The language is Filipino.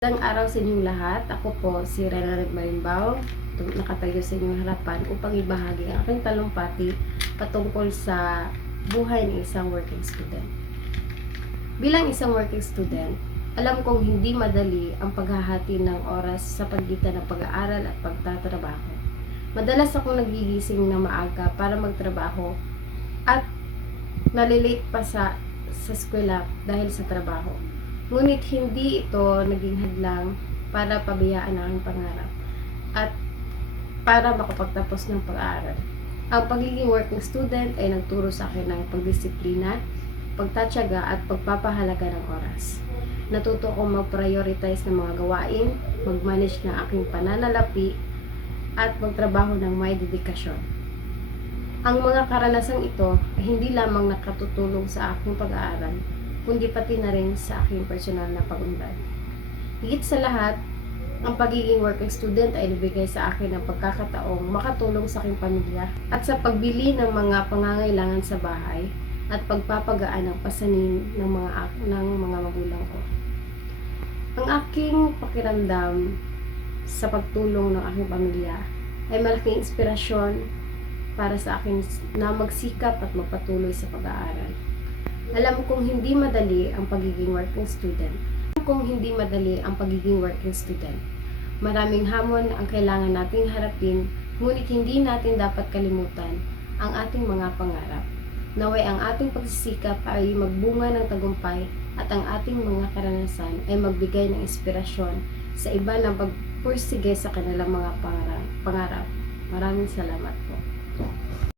Magandang araw sa inyong lahat. Ako po si Rena Marimbaw, nakatayo sa inyong harapan upang ibahagi ang aking talumpati patungkol sa buhay ng isang working student. Bilang isang working student, alam kong hindi madali ang paghahati ng oras sa pagitan ng pag-aaral at pagtatrabaho. Madalas akong nagigising na maaga para magtrabaho at nalilate pa sa eskwela dahil sa trabaho. Ngunit hindi ito naging hadlang para pabayaan ang aking pangarap at para makapagtapos ng pag-aaral. Ang pagiging working student ay nagturo sa akin ng pagdisiplina, pagtatyaga at pagpapahalaga ng oras. Natuto akong mag-prioritize ng mga gawain, mag-manage ng aking pananalapi at magtrabaho ng may dedikasyon. Ang mga karanasang ito ay hindi lamang nakatutulong sa aking pag-aaral, kundi pati na rin sa aking personal na pag-unlad. Higit sa lahat, ang pagiging working student ay nabigay sa akin ng pagkakataong makatulong sa aking pamilya at sa pagbili ng mga pangangailangan sa bahay at pagpapagaan ng pasanin ng mga magulang ko. Ang aking pakiramdam sa pagtulong ng aking pamilya ay malaking inspirasyon para sa akin na magsikap at magpatuloy sa pag-aaral. Alam kong hindi madali ang pagiging working student. Maraming hamon ang kailangan nating harapin, ngunit hindi natin dapat kalimutan ang ating mga pangarap. Naway ang ating pagsisikap ay magbunga ng tagumpay at ang ating mga karanasan ay magbigay ng inspirasyon sa iba na pagpursige sa kanilang mga pangarap. Maraming salamat.